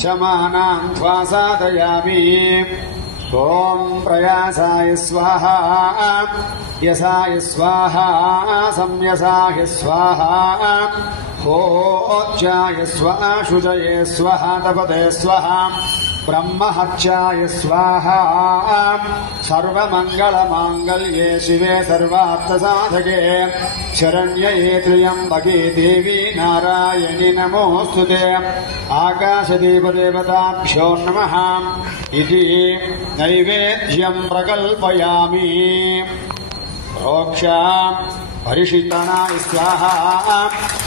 चमानां त्वा साधयामि। ॐ प्रयासाय स्वाहा यसाय स्वाहा संयसाय स्वाहा होच्चाय स्वाहा शुचये स्वाहा तपते स्वाहा ब्रह्महत्याय स्वाहा। सर्वमंगलमांगल्ये शिवे सर्वार्थसाधके शरण्ये त्र्यंबके देवी नारायणि नमोस्तुते। आकाशदेवदेवताभ्यो नमः इति नैवेद्यं प्रकल्पयामि। प्रोक्षा परिशिष्टानाय स्वाहा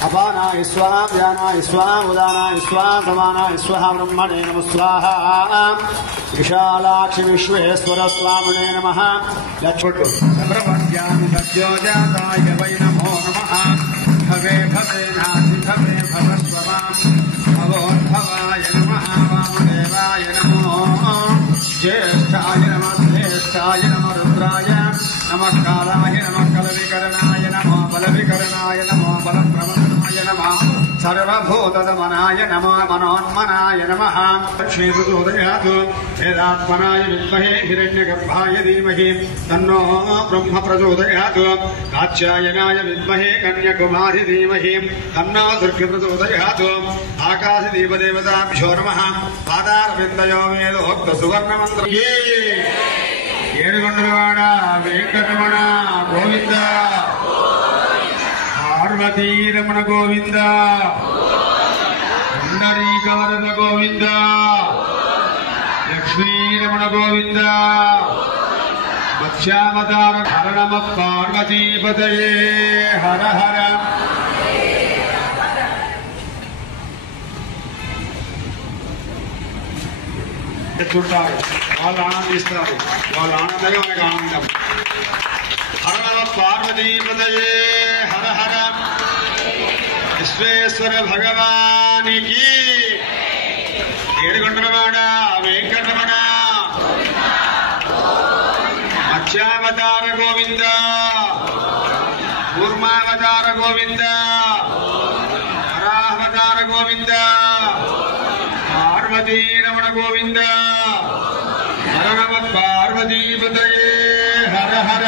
अपानाय स्वाहा व्यानाय स्वाहा उदानाय स्वाहा समानाय स्वाहा ब्रह्मणे नमः स्वाहा। विशालाक्षि विश्वेश्वर स्वामिने नमः। लक्ष्मणोऽजाताय वै नमो नमः। भवे भवे नाथि भवे भवस्वमाम् भवोद्भवाय नमः। वामदेवाय नमो ज्येष्ठाय नमः श्रेष्ठाय नमः रुद्राय नमः कालाय नमः कलविकरणाय नमः बलविकरणाय नमः बलप्रवदनाय नमः सर्वभूतदमनाय नमः मनोन्मनाय नमः। क्षेत्रदोदयातु वेदात्मनाय विद्महे हिरण्यगर्भाय धीमहि तन्नो ब्रह्म प्रचोदयातु। कात्यायनाय विद्महे कन्याकुमारी धीमहि तन्नो दुर्गे प्रचोदयातु। आकाशदीपदेवताभ्यो नमः। पादारविन्दयो वेदोक्त सुवर्णमन्त्रम् ఏడుగొండలవాడ వెంకటరమణ గోవింద పార్వతీరమణ గోవింద పుండరీకవరద గోవింద లక్ష్మీరమణ గోవింద మత్స్యావతార హర నమ పార్వతీపతయే హర హర। చూడాలి వాళ్ళు ఆనందిస్తారు, వాళ్ళు ఆనందంగా మనకు ఆనందం। హర నమ పార్వతీపతయే హర హర। విశ్వేశ్వర భగవానికి ఏడుగొండలవాడ వెంకటరమణ మత్స్యావతార గోవింద కూర్మావతార గోవింద వరాహవతార గోవింద పార్వతీరమణ గోవింద హర నమ పార్వతీపతయే హర హర।